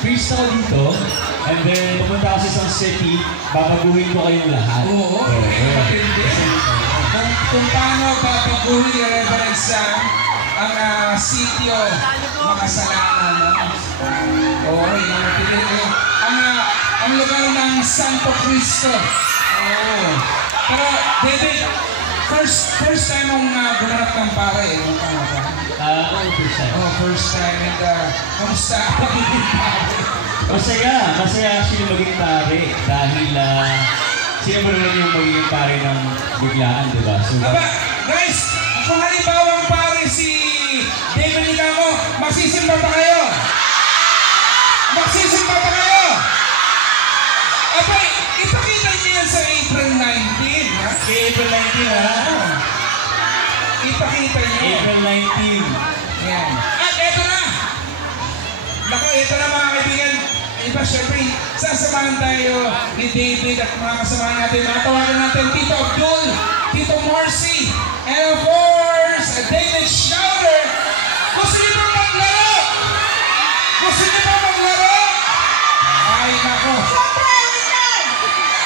priest ako dito. And then, pupunta ako sa isang city, babaguhin ko kayong lahat. Oo, matindi. Kung paano babaguhin yung Reverend Sam ang sitio, mga kasalanan. Oo, yung mga pinili. Ang lugar ng Santo Cristo. Oo. Pero, David, first time mong gumanap ng pare, eh. First time. Oh, first time. And, kamusta pagiging pare? Masaya actually maging pare dahil sino mo naman yung magiging pare ng biglaan, di ba? So, guys, kung halimbawa ang pare si David Nicamo, magsisimba pa kayo? Magsisimba pa kayo? Abay, ipakita niyo yan sa April 19, ha? April 19, ha? Ipakita niyo. April 19. Yan. At eto na! Naku, eto na mga kaibigan. Iba, syempre, sasamahan tayo ni David at mga kasamahan natin. Matawagan natin Tito Abdul, Tito Marcy, and of course, David Schauder. Gusto niyo ba maglaro? Gusto niyo ba maglaro? Ay, naku.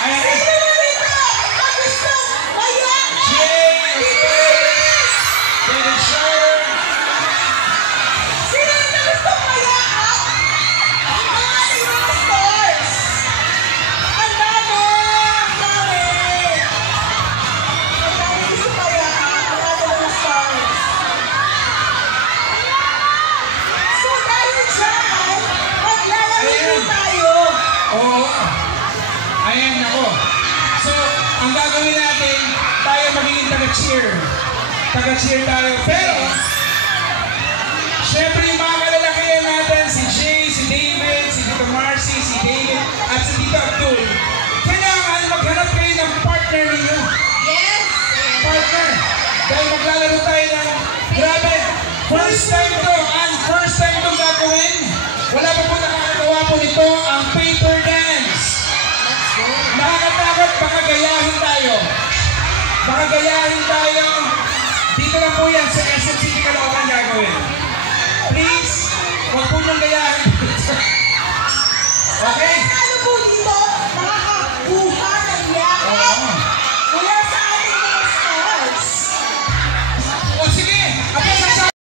Ayan, David Schauder. Ayan ako. So, ang gagawin natin, tayo magiging taga-cheer. Taga-cheer tayo. Pero, syempre yung mga kalalakihan natin, si Jay, si David, si Tito Marcy, si David, at si Tito Abdul, kailangan maghanap kayo ng partner ninyo. Yes! Partner. Dahil maglalaro tayo ng, grabe, first time to, and first time to gagawin. Wala pa po nakakagawa po nito ang paper dance. Nakakatakot, baka gayahin tayo. Baka gayahin tayo. Dito lang po yan sa SM City Caloocan gagawin. Please, huwag po nang gayahin.